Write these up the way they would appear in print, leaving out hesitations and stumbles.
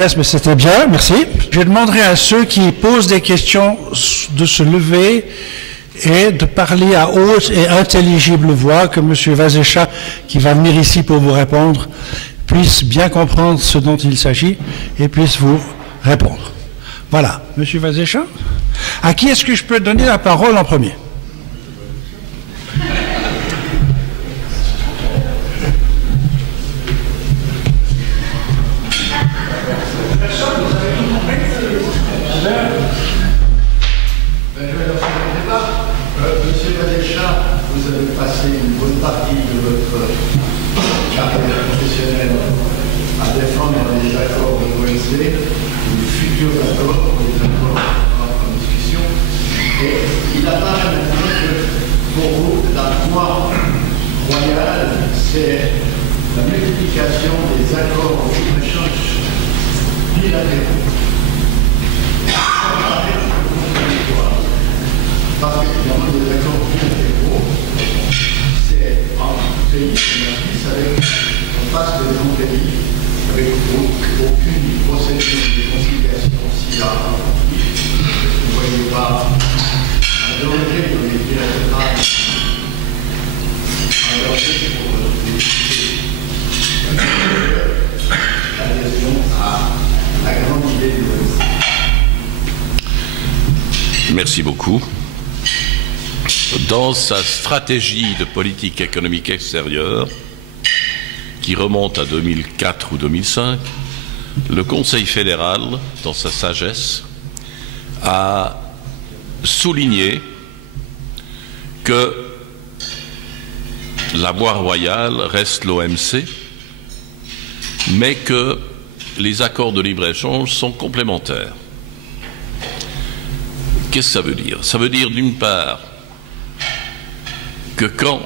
Mais c'était bien, merci. Je demanderai à ceux qui posent des questions de se lever et de parler à haute et intelligible voix, que M. Vazécha, qui va venir ici pour vous répondre, puisse bien comprendre ce dont il s'agit et puisse vous répondre. Voilà. M. Vazécha, à qui est-ce que je peux donner la parole en premier? Monsieur Vazécha, vous avez passé une bonne partie de votre carrière professionnelle à défendre les accords de l'OMC, les futurs accords, les accords en discussion. Et il apparaît maintenant que pour vous, la voie royale, c'est la multiplication des accords de libre-échange bilatéraux. Parce que finalement, les accords bilatéraux, c'est un pays comme la Suisse avec, on passe de grands pays avec aucune procédure de conciliation s'il y a un conflit. Vous ne voyez pas un danger dans les bilatérales, un danger pour l'adhésion à la grande idée de l'OMC. Merci beaucoup. Dans sa stratégie de politique économique extérieure, qui remonte à 2004 ou 2005, le Conseil fédéral, dans sa sagesse, a souligné que la voie royale reste l'OMC, mais que les accords de libre-échange sont complémentaires. Qu'est-ce que ça veut dire? Ça veut dire, d'une part, que quand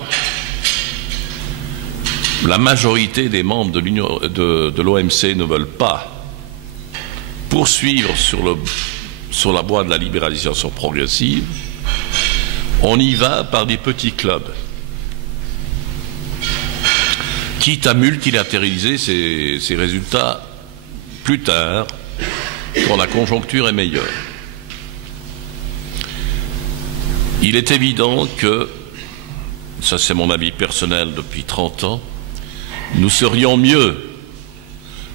la majorité des membres de l'OMC ne veulent pas poursuivre sur la voie de la libéralisation progressive, on y va par des petits clubs, quitte à multilatéraliser ces résultats plus tard, quand la conjoncture est meilleure. Il est évident que, ça c'est mon avis personnel depuis 30 ans, nous serions mieux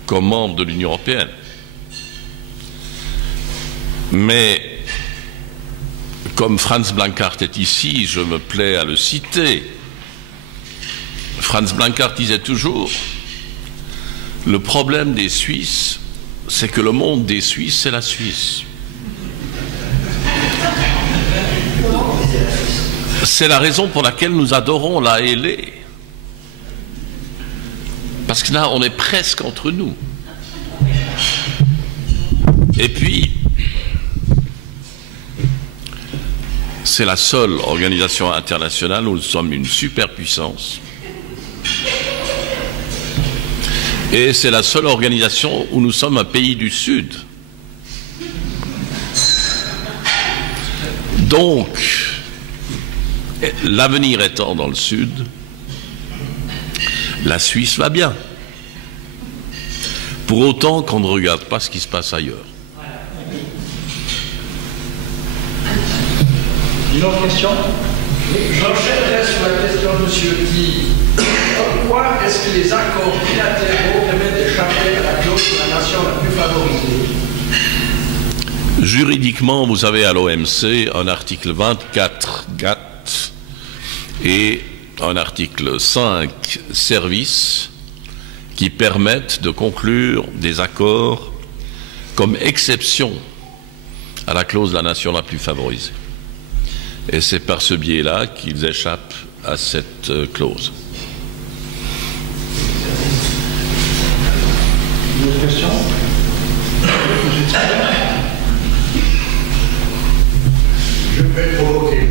comme membres de l'Union européenne. Mais, comme Franz Blankart est ici, je me plais à le citer, Franz Blankart disait toujours, le problème des Suisses, c'est que le monde des Suisses, c'est la Suisse. C'est la raison pour laquelle nous adorons la LA. Parce que là, on est presque entre nous. Et puis, c'est la seule organisation internationale où nous sommes une superpuissance. Et c'est la seule organisation où nous sommes un pays du Sud. Donc, l'avenir étant dans le Sud, la Suisse va bien. Pour autant qu'on ne regarde pas ce qui se passe ailleurs. Une autre question? J'enchaînerai sur la question de M. Guy. Pourquoi est-ce que les accords bilatéraux permettent d'échapper à la clause de la nation la plus favorisée? Juridiquement, vous avez à l'OMC un article 24 GATT et un article 5 services qui permettent de conclure des accords comme exception à la clause de la nation la plus favorisée. Et c'est par ce biais-là qu'ils échappent à cette clause. Une autre question? Je vais provoquer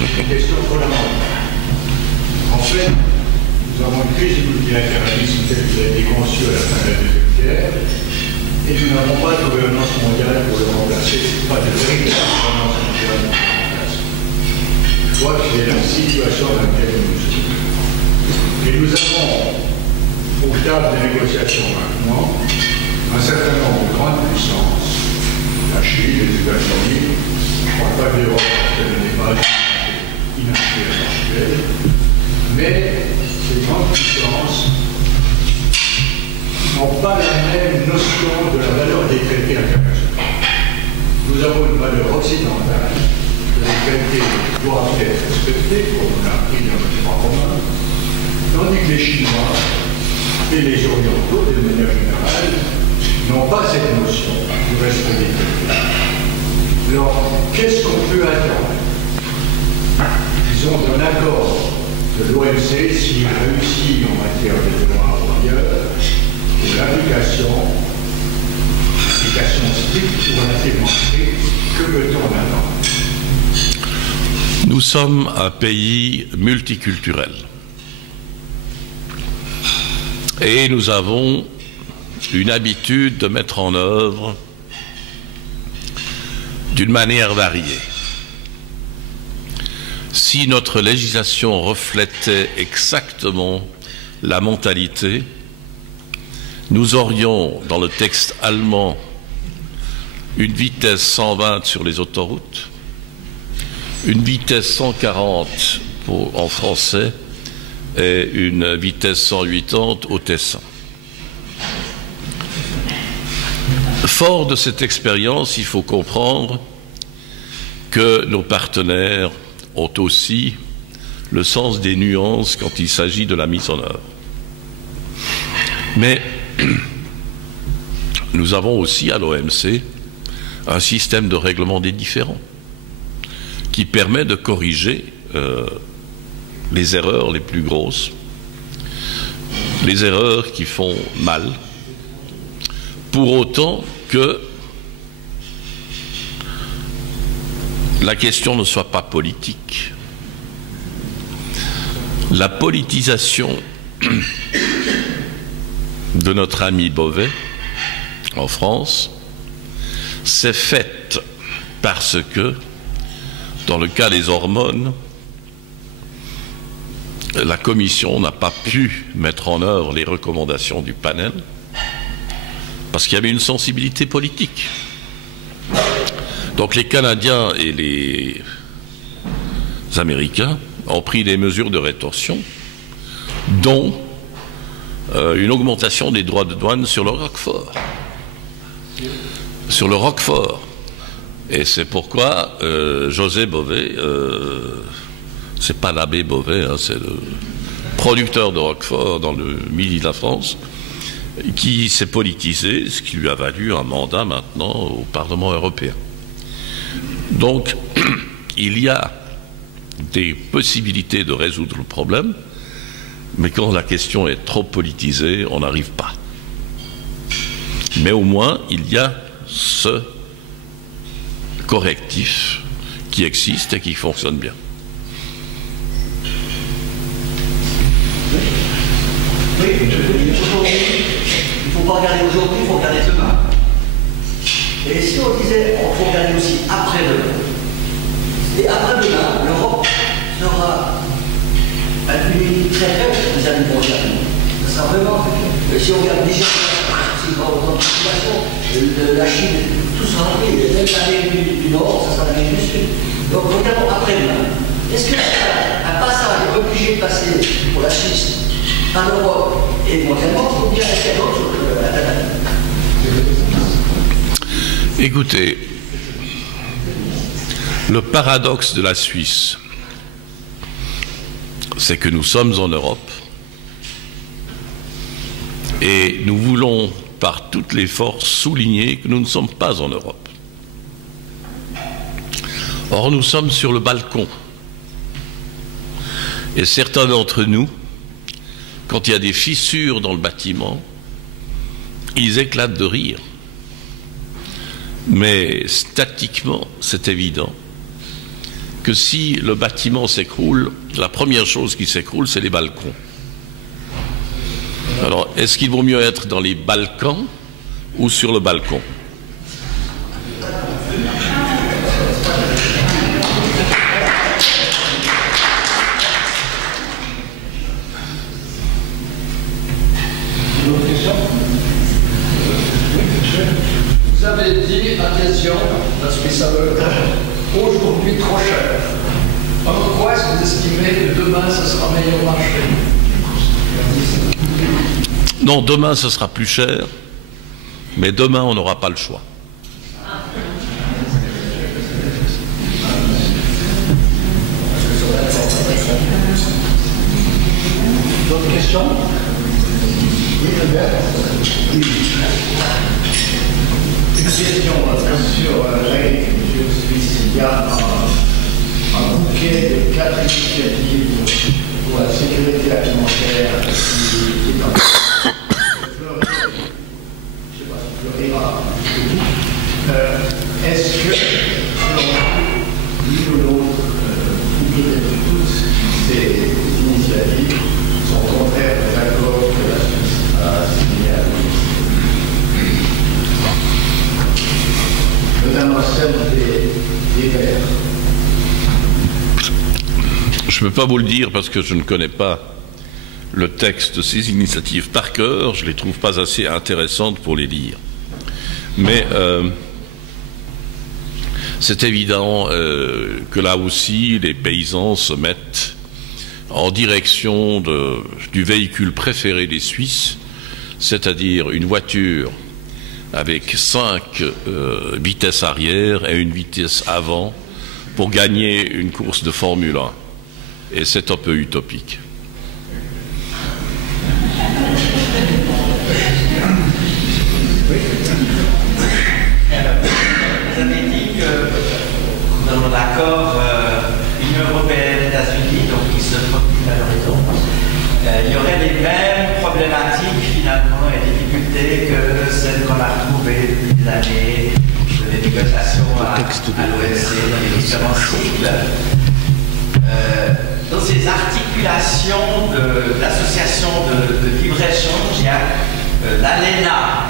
une question fondamentale. En fait, nous avons une crise du multilatéralisme telle que vous avez été conçue à la fin de la deuxième guerre, et nous n'avons pas de gouvernance mondiale pour le remplacer, pas de véritable gouvernance mondiale pour le remplacer. Je crois que c'est la situation dans laquelle nous sommes. Et nous avons, au cadre des négociations maintenant, un certain la Chine, les États-Unis. Je ne crois pas que l'Europe n'est pas inachevé actuel. Mais ces grandes puissances n'ont pas la même notion de la valeur des traités internationaux. Nous avons une valeur occidentale, que les traités doivent être respectés, comme on l'a appris dans le droit commun, tandis que les Chinois et les Orientaux, de manière générale, n'ont pas cette notion du respect des traités. Alors, qu'est-ce qu'on peut attendre? Disons d'un accord de l'OMC, s'il réussit en matière de droit ou ailleurs, pour l'application stricte ou relativement stricte, que peut-on attendre? Nous sommes un pays multiculturel. Et nous avons une habitude de mettre en œuvre d'une manière variée. Si notre législation reflétait exactement la mentalité, nous aurions dans le texte allemand une vitesse 120 sur les autoroutes, une vitesse 140 en français et une vitesse 180 au Tessin. Fort de cette expérience, il faut comprendre que nos partenaires ont aussi le sens des nuances quand il s'agit de la mise en œuvre. Mais nous avons aussi à l'OMC un système de règlement des différends qui permet de corriger les erreurs les plus grosses, les erreurs qui font mal, pour autant que la question ne soit pas politique. La politisation de notre ami Beauvais en France s'est faite parce que, dans le cas des hormones, la Commission n'a pas pu mettre en œuvre les recommandations du panel parce qu'il y avait une sensibilité politique. Donc les Canadiens et les Américains ont pris des mesures de rétorsion, dont une augmentation des droits de douane sur le Roquefort. Sur le Roquefort. Et c'est pourquoi José Bové, c'est pas l'abbé Beauvais, hein, c'est le producteur de Roquefort dans le midi de la France, qui s'est politisé, ce qui lui a valu un mandat maintenant au Parlement européen. Donc, il y a des possibilités de résoudre le problème, mais quand la question est trop politisée, on n'arrive pas. Mais au moins, il y a ce correctif qui existe et qui fonctionne bien. Oui, aujourd'hui, il ne faut pas regarder aujourd'hui, il faut regarder demain. Et si on disait, il faut regarder aussi après-demain. Et après-demain, l'Europe sera un pays très faible vis-à-vis mondial. Ça sera vraiment. Si on regarde déjà, si on regarde la Chine, tout sera pris. Même l'Amérique du Nord, ça sera l'Amérique du Sud. Donc regardons après-demain. Est-ce qu'un passage est obligé de passer pour la Suisse en Europe et mondialement, ou bien est-ce qu'il y a d'autres alternatives? Écoutez, le paradoxe de la Suisse, c'est que nous sommes en Europe et nous voulons par toutes les forces souligner que nous ne sommes pas en Europe. Or, nous sommes sur le balcon. Et certains d'entre nous, quand il y a des fissures dans le bâtiment, ils éclatent de rire. Mais statiquement, c'est évident que si le bâtiment s'écroule, la première chose qui s'écroule, c'est les balcons. Alors, est-ce qu'il vaut mieux être dans les Balkans ou sur le balcon? Vous avez avez dit adhésion, parce que ça veut aujourd'hui trop cher. En quoi est-ce que vous estimez que demain, ce sera meilleur marché? Non, demain, ce sera plus cher, mais demain, on n'aura pas le choix. D'autres questions? Oui, Albert. Une question sur l'agriculture suisse. Il y a un bouquet de 4 initiatives pour la sécurité alimentaire qui est en train de fleurir. Je ne sais pas si fleurira. Est-ce que, selon l'une ou l'autre, ou peut-être toutes ces initiatives sont contraires aux accords que la Suisse a signés à l'ONU, notamment celle des Verts? Je ne peux pas vous le dire parce que je ne connais pas le texte de ces initiatives par cœur, je ne les trouve pas assez intéressantes pour les lire. Mais c'est évident que là aussi, les paysans se mettent en direction du véhicule préféré des Suisses, c'est-à-dire une voiture avec 5 vitesses arrière et une vitesse avant pour gagner une course de Formule 1. Et c'est un peu utopique. Vous avez dit que dans l'accord Union européenne-États-Unis, donc qui se profile à l'horizon, il y aurait les mêmes problématiques finalement et difficultés que celles qu'on a retrouvées depuis des années de les négociations à l'OMC dans les différents cycles. Dans ces articulations de l'association de libre-échange, il y a l'ALENA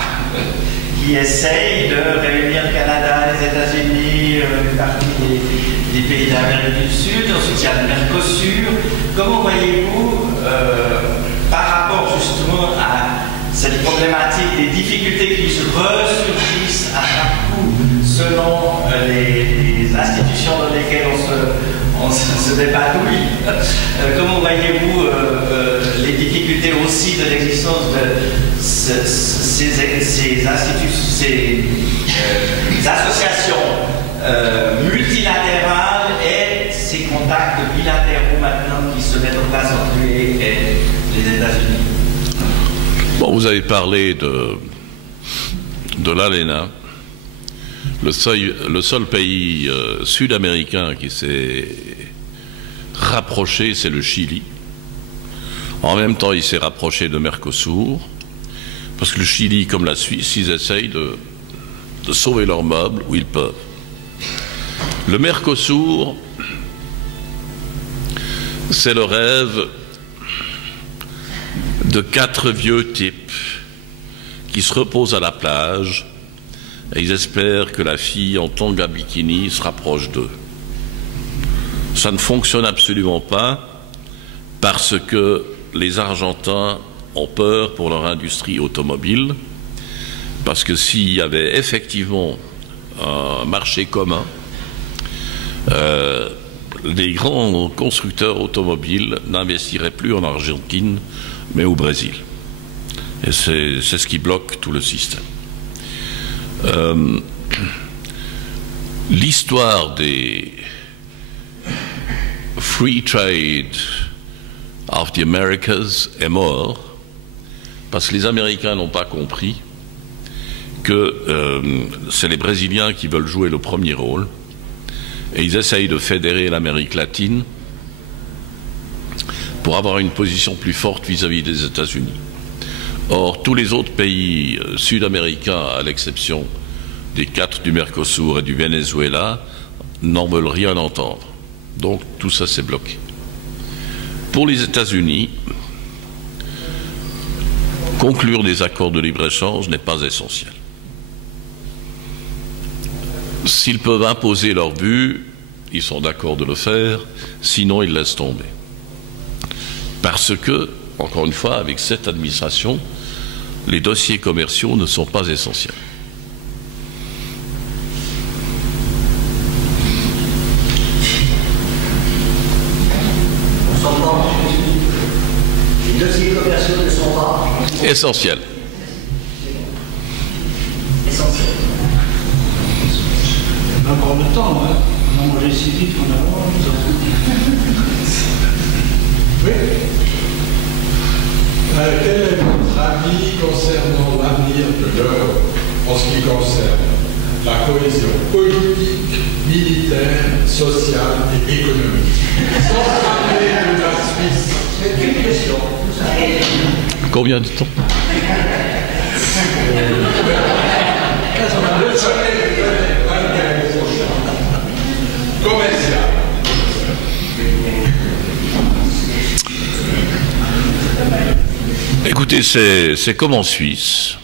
qui essaye de réunir le Canada, les États-Unis, une partie des pays d'Amérique du Sud. Ensuite, il y a le Mercosur. Comment voyez-vous, par rapport justement à cette problématique des difficultés qui ressurgissent à chaque coup selon les institutions dans lesquelles on se dépatouille. Comment voyez-vous les difficultés aussi de l'existence de ces associations multilatérales et ces contacts bilatéraux maintenant qui se mettent en place entre lui et les États-Unis? Bon, vous avez parlé de l'ALENA. Le seul pays sud-américain qui s'est rapproché, c'est le Chili. En même temps, il s'est rapproché de Mercosur, parce que le Chili, comme la Suisse, ils essayent de sauver leurs meubles où ils peuvent. Le Mercosur, c'est le rêve de 4 vieux types qui se reposent à la plage et ils espèrent que la fille en tanga bikini se rapproche d'eux. Ça ne fonctionne absolument pas parce que les Argentins ont peur pour leur industrie automobile, parce que s'il y avait effectivement un marché commun, les grands constructeurs automobiles n'investiraient plus en Argentine, mais au Brésil. Et c'est ce qui bloque tout le système. L'histoire des free trade of the Americas est mort parce que les Américains n'ont pas compris que c'est les Brésiliens qui veulent jouer le premier rôle et ils essayent de fédérer l'Amérique latine pour avoir une position plus forte vis-à-vis des États-Unis. Or, tous les autres pays sud-américains, à l'exception des 4 du Mercosur et du Venezuela, n'en veulent rien entendre. Donc, tout ça s'est bloqué. Pour les États-Unis, conclure des accords de libre-échange n'est pas essentiel. S'ils peuvent imposer leur but, ils sont d'accord de le faire, sinon ils laissent tomber. Parce que, encore une fois, avec cette administration, les dossiers commerciaux ne sont pas essentiels. pas Essentiel. essentiel. On a encore le temps, hein. On a mangé si vite qu'on a Oui. Quel est votre avis concernant l'avenir de l'Europe en ce qui concerne la cohésion politique, militaire, sociale et économique? Sans parler de la Suisse. C'est une question. Combien de temps? Commercial. Écoutez, c'est comme en Suisse.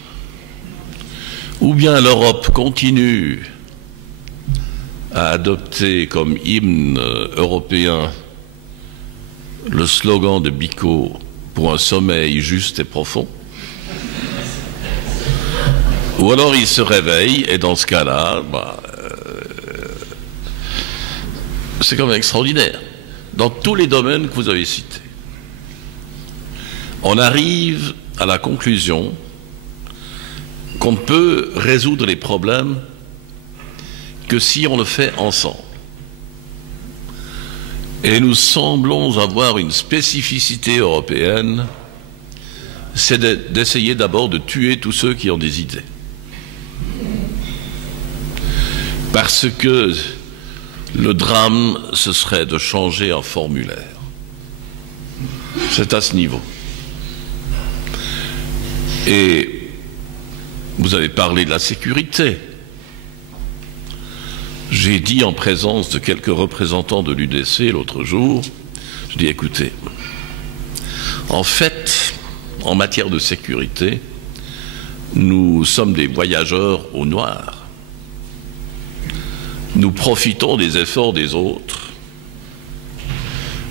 Ou bien l'Europe continue à adopter comme hymne européen le slogan de Bicot pour un sommeil juste et profond, ou alors il se réveille et dans ce cas-là, c'est quand même extraordinaire. Dans tous les domaines que vous avez cités, on arrive à la conclusion qu'on ne peut résoudre les problèmes que si on le fait ensemble. Et nous semblons avoir une spécificité européenne, c'est d'essayer d'abord de tuer tous ceux qui ont des idées. Parce que le drame, ce serait de changer un formulaire. C'est à ce niveau. Et vous avez parlé de la sécurité. J'ai dit en présence de quelques représentants de l'UDC l'autre jour, je dis écoutez, en fait, en matière de sécurité, nous sommes des voyageurs au noir. Nous profitons des efforts des autres.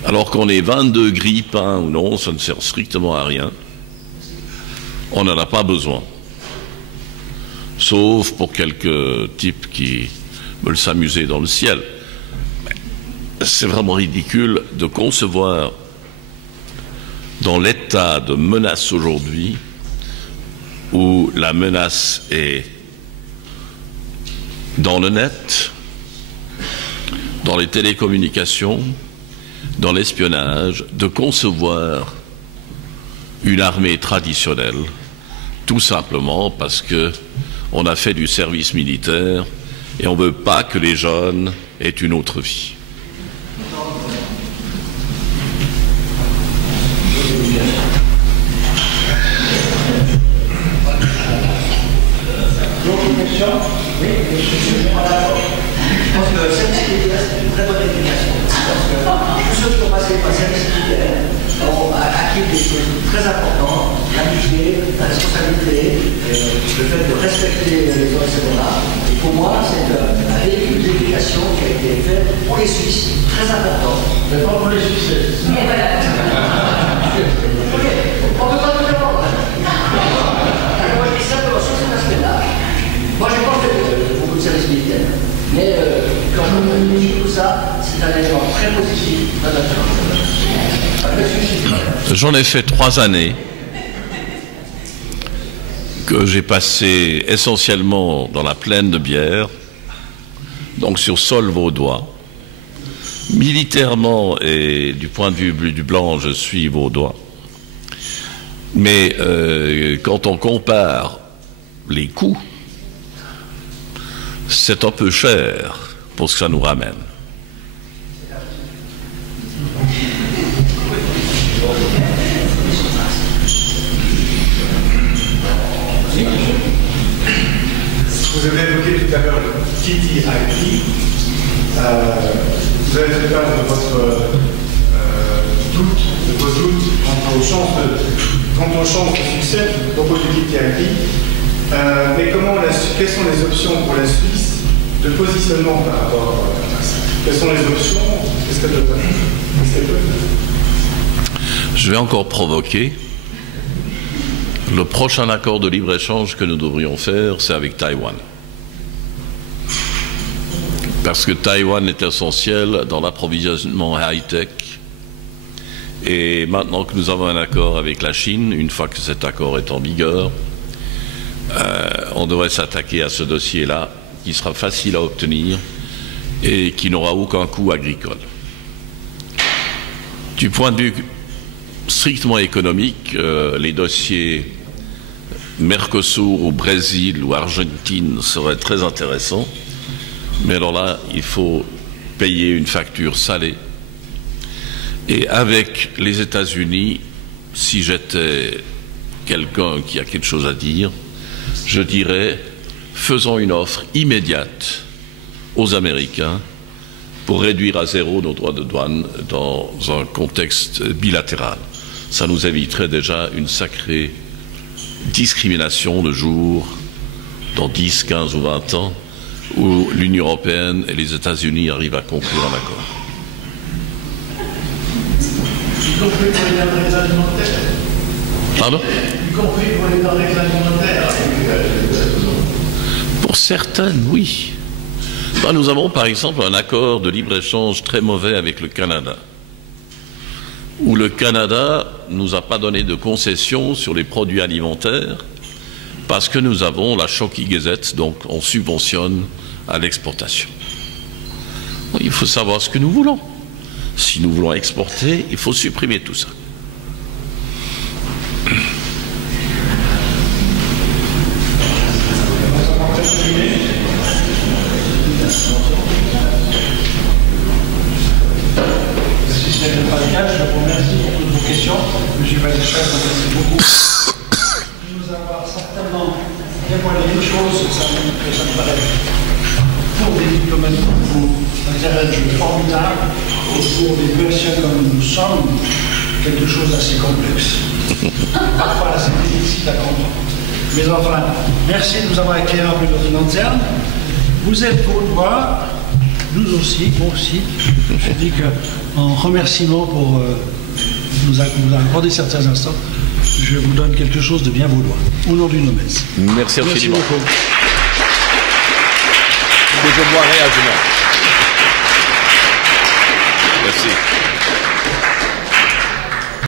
Alors qu'on est 22 grippins ou non, ça ne sert strictement à rien. On n'en a pas besoin. Sauf pour quelques types qui veulent s'amuser dans le ciel. C'est vraiment ridicule de concevoir, dans l'état de menace aujourd'hui, où la menace est dans le net, dans les télécommunications, dans l'espionnage, de concevoir une armée traditionnelle, tout simplement parce que on a fait du service militaire et on ne veut pas que les jeunes aient une autre vie. D'autres questions? Oui, je pense que service militaire, c'est une très bonne explication. Parce que tous ceux qui ont passé par le service militaire ont acquis des choses très importantes, l'amitié, la responsabilité, le fait de respecter les autres, etc. Et pour moi, c'est un véhicule d'éducation qui a été fait pour les Suisses, très important. Mais pas pour les Suisses. Ok, on ne peut pas tout répondre. Moi, je dis simplement sur cet aspect-là. Moi, j'ai pas fait beaucoup de services militaires. Mais quand je dis tout ça, c'est un élément très positif dans notre vie. J'en ai fait 3 années que j'ai passé essentiellement dans la plaine de Bière, donc sur sol vaudois. Militairement et du point de vue du blanc, je suis vaudois. Mais quand on compare les coûts, c'est un peu cher pour ce que ça nous ramène. Vous avez évoqué tout à l'heure le TTIP. Vous avez fait part de votre doute, de vos doutes quant aux chances de succès du propos du TTIP. Mais quelles sont les options pour la Suisse de positionnement par rapport à ça? Quelles sont les options? Qu'est-ce qu'elle peut faire? Je vais encore provoquer. Le prochain accord de libre-échange que nous devrions faire, c'est avec Taïwan. Parce que Taïwan est essentiel dans l'approvisionnement high-tech Et maintenant que nous avons un accord avec la Chine, une fois que cet accord est en vigueur, on devrait s'attaquer à ce dossier-là, qui sera facile à obtenir et qui n'aura aucun coût agricole. Du point de vue strictement économique, les dossiers Mercosur ou Brésil ou Argentine seraient très intéressants, mais alors là, il faut payer une facture salée. Et avec les États-Unis, si j'étais quelqu'un qui a quelque chose à dire, je dirais, faisons une offre immédiate aux Américains pour réduire à zéro nos droits de douane dans un contexte bilatéral. Ça nous éviterait déjà une sacrée discrimination le jour, dans 10, 15 ou 20 ans, où l'Union européenne et les États-Unis arrivent à conclure un accord. Y compris pour les denrées alimentaires. Pardon ? Y compris pour les denrées alimentaires. Pour certaines, oui. Ben, nous avons par exemple un accord de libre-échange très mauvais avec le Canada, où le Canada ne nous a pas donné de concessions sur les produits alimentaires parce que nous avons la Schockey-Gesetz, donc on subventionne à l'exportation. Il faut savoir ce que nous voulons. Si nous voulons exporter, il faut supprimer tout ça. Si ce n'est pas le cas, je vous remercie pour toutes vos questions. M. Valécha, merci beaucoup. Nous avons certainement dévoilé une chose, ça me paraît, pour des diplomates comme vous, un terrain de jeu formidable, et pour des personnes comme nous sommes, quelque chose d'assez complexe. Parfois assez difficile à comprendre. Mais enfin, merci de nous avoir éclairé un peu notre lanterne. Vous êtes vaudois, nous aussi, moi aussi. Je dis qu'en remerciement pour nous accorder certains instants, je vous donne quelque chose de bien vaudois, au nom du Nomez. Merci infiniment. Merci beaucoup. Que je boirai à demain. Merci.